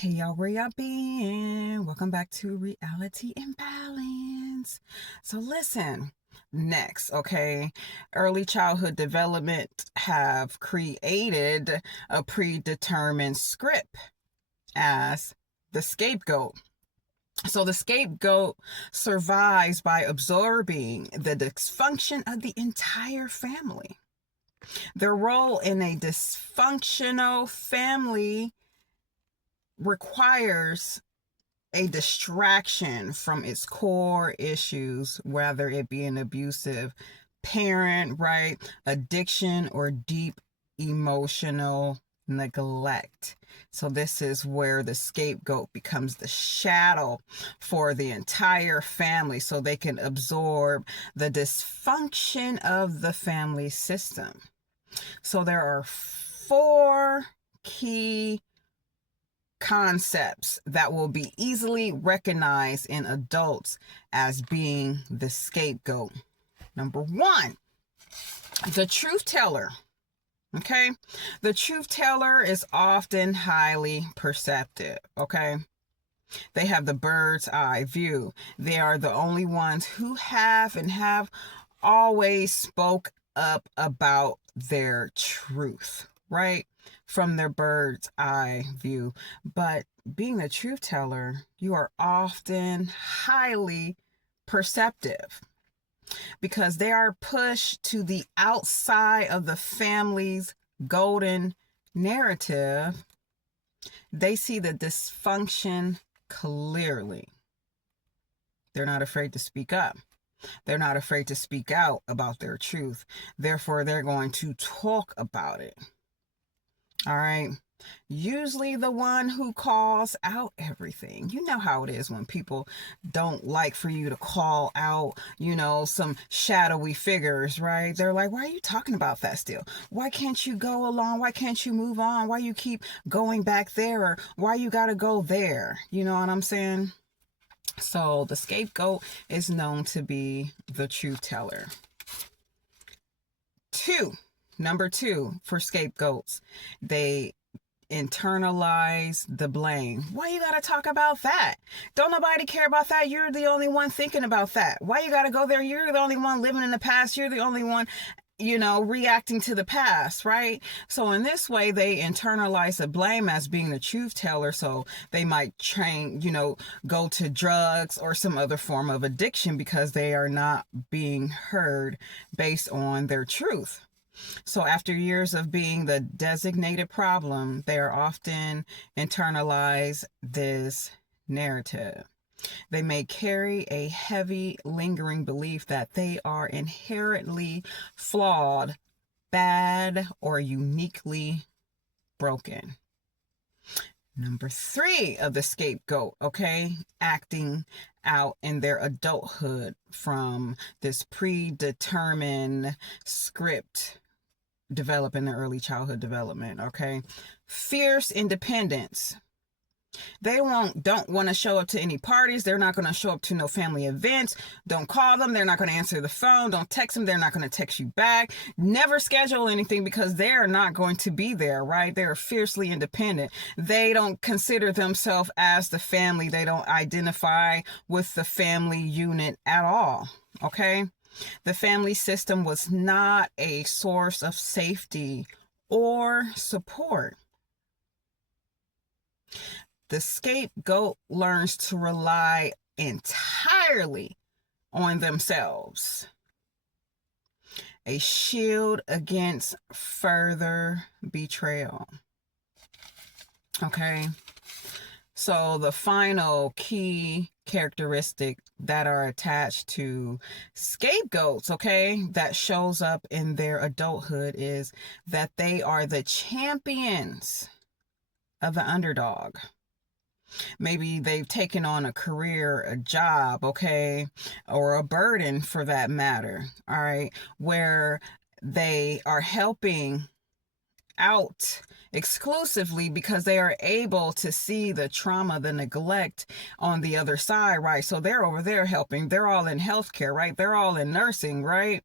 Hey y'all, where y'all been? Welcome back to Reality Imbalance. So listen, next, okay? Early childhood development have created a predetermined script as the scapegoat. So the scapegoat survives by absorbing the dysfunction of the entire family. Their role in a dysfunctional family requires a distraction from its core issues, whether it be an abusive parent, right? Addiction or deep emotional neglect. So this is where the scapegoat becomes the shadow for the entire family so they can absorb the dysfunction of the family system. So there are four key concepts that will be easily recognized in adults as being the scapegoat. Number one, the truth teller. Okay, the truth teller is often highly perceptive. Okay, they have the bird's eye view. They are the only ones who have always spoke up about their truth, right? From their bird's eye view. But being a truth teller, you are often highly perceptive because they are pushed to the outside of the family's golden narrative. They see the dysfunction clearly. They're not afraid to speak up. They're not afraid to speak out about their truth. Therefore, they're going to talk about it. All right. Usually the one who calls out everything. You know how it is when people don't like for you to call out, some shadowy figures, right? They're like, why are you talking about that still? Why can't you go along? Why can't you move on? Why you keep going back there? Or why you got to go there? You know what I'm saying? So the scapegoat is known to be the truth teller. Number two for scapegoats, they internalize the blame. Why you gotta talk about that? Don't nobody care about that. You're the only one thinking about that. Why you gotta go there? You're the only one living in the past. You're the only one reacting to the past, right? So in this way, they internalize the blame as being the truth teller. So they might go to drugs or some other form of addiction because they are not being heard based on their truth. So after years of being the designated problem, they are often internalize this narrative. They may carry a heavy, lingering belief that they are inherently flawed, bad, or uniquely broken. Number three of the scapegoat, okay, acting out in their adulthood from this predetermined script develop in their early childhood development, okay? Fierce independence. They don't want to show up to any parties. They're not going to show up to no family events. Don't call them. They're not going to answer the phone. Don't text them. They're not going to text you back. Never schedule anything because they're not going to be there, right? They're fiercely independent. They don't consider themselves as the family. They don't identify with the family unit at all, okay? The family system was not a source of safety or support. The scapegoat learns to rely entirely on themselves, a shield against further betrayal. Okay, so the final key characteristic that are attached to scapegoats, okay, that shows up in their adulthood is that they are the champions of the underdog. Maybe they've taken on a career, a job, okay, or a burden for that matter, all right, where they are helping out exclusively because they are able to see the trauma, the neglect on the other side, right? So they're over there helping. They're all in healthcare, right? They're all in nursing, right?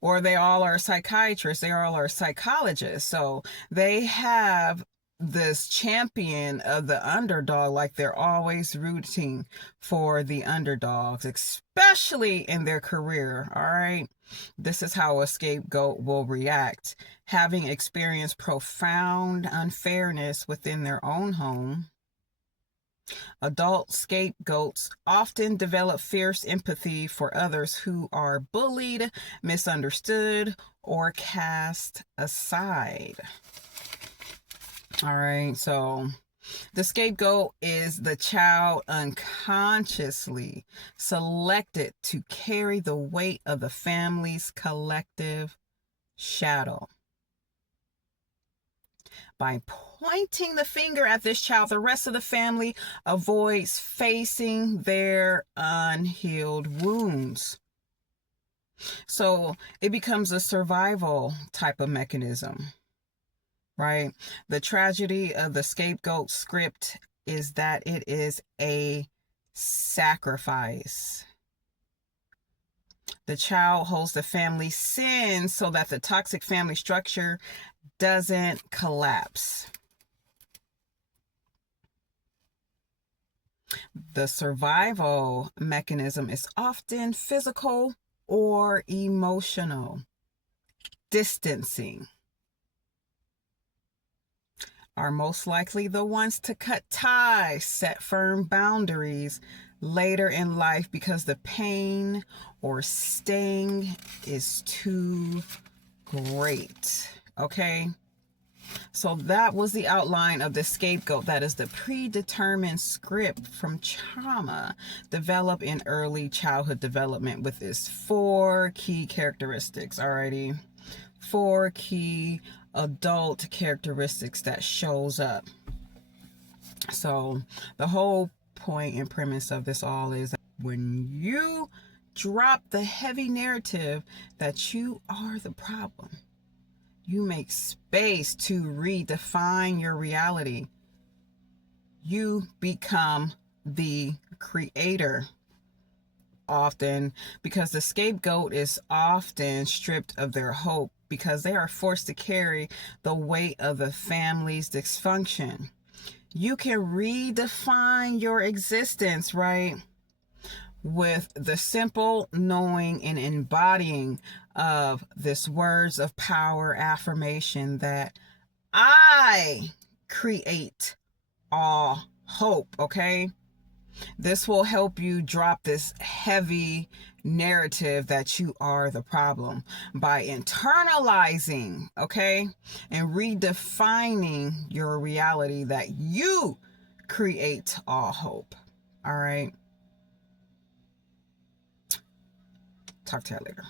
Or they all are psychiatrists. They all are psychologists. So they have this champion of the underdog, like they're always rooting for the underdogs, especially in their career. All right. This is how a scapegoat will react. Having experienced profound unfairness within their own home, adult scapegoats often develop fierce empathy for others who are bullied, misunderstood, or cast aside. All right, so the scapegoat is the child unconsciously selected to carry the weight of the family's collective shadow. By pointing the finger at this child, the rest of the family avoids facing their unhealed wounds. So it becomes a survival type of mechanism, right? The tragedy of the scapegoat script is that it is a sacrifice. The child holds the family sin so that the toxic family structure doesn't collapse. The survival mechanism is often physical or emotional. Distancing are most likely the ones to cut ties, set firm boundaries later in life because the pain or sting is too great. Okay? So that was the outline of the scapegoat. That is the predetermined script from trauma developed in early childhood development with its 4 key characteristics. Alrighty. 4 key adult characteristics that shows up. So the whole point and premise of this all is when you drop the heavy narrative that you are the problem, you make space to redefine your reality. You become the creator. Often, because the scapegoat is often stripped of their hope because they are forced to carry the weight of the family's dysfunction. You can redefine your existence, right? With the simple knowing and embodying of this words of power affirmation that I create all hope, okay? This will help you drop this heavy narrative that you are the problem by internalizing, okay? And redefining your reality that you create all hope. All right. Talk to you later.